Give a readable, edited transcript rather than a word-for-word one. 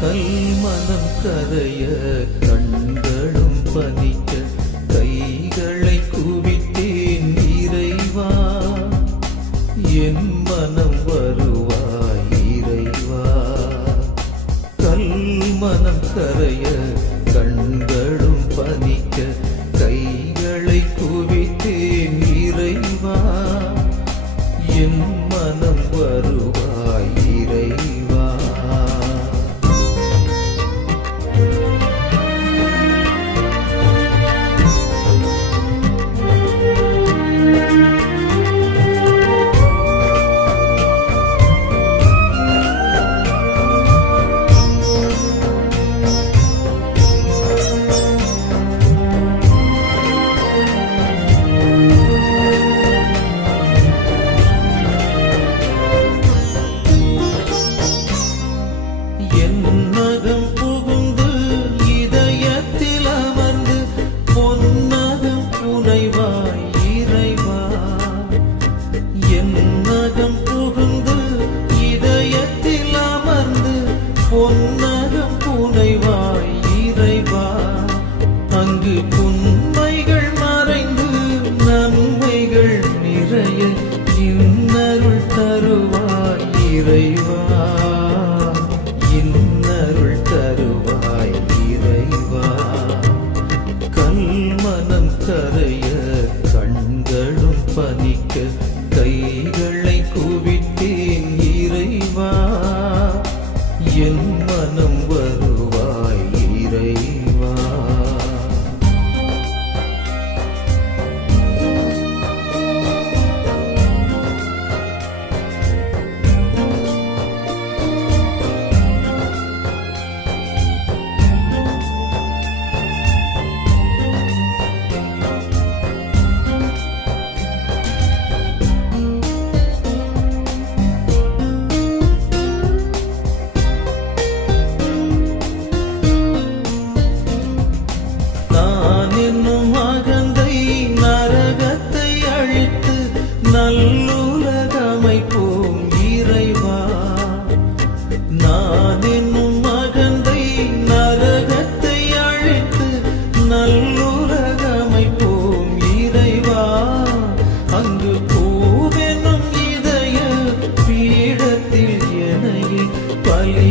கல்மனம் கரைய கண்களும் பனிக்க கைகளை குவித்தேன் இறைவா, என் மனம் வருவாய் இறைவா. கல்மனம் கரைய கண்களும் பனிக்க கைகளை குவித்தேன் இறைவா, என் மனம் வருவாய் இறைவா. என்னகம் புகுந்து இதயத்தில் அமர்ந்து பொன்னகம் புனைவாய் இறைவா, என்னகம் புகுந்து இதயத்தில் அமர்ந்து பொன்னகம் புனைவாய் இறைவா. அங்கு புன்மைகள் மறைந்து நன்மைகள் நிறைய இன்னருள் தருவாய் இறைவா, இன்னருள் தருவாய் இறைவா. கல்மனம் கரைய கண்களும் பனிக்க கைகளை குவித்தேன் இறைவா, என் மனம் வருவாய் இறைவா. நான் என்னும் அகந்தை நரகத்தை அழித்து நல்லுலகமைப்போம் இறைவா, நான் என்னும் அகந்தை நரகத்தை அழித்து நல்லுலகமைப்போம் இறைவா. அங்கு பூவெனும் இதய பீடத்தில் எனையே பலி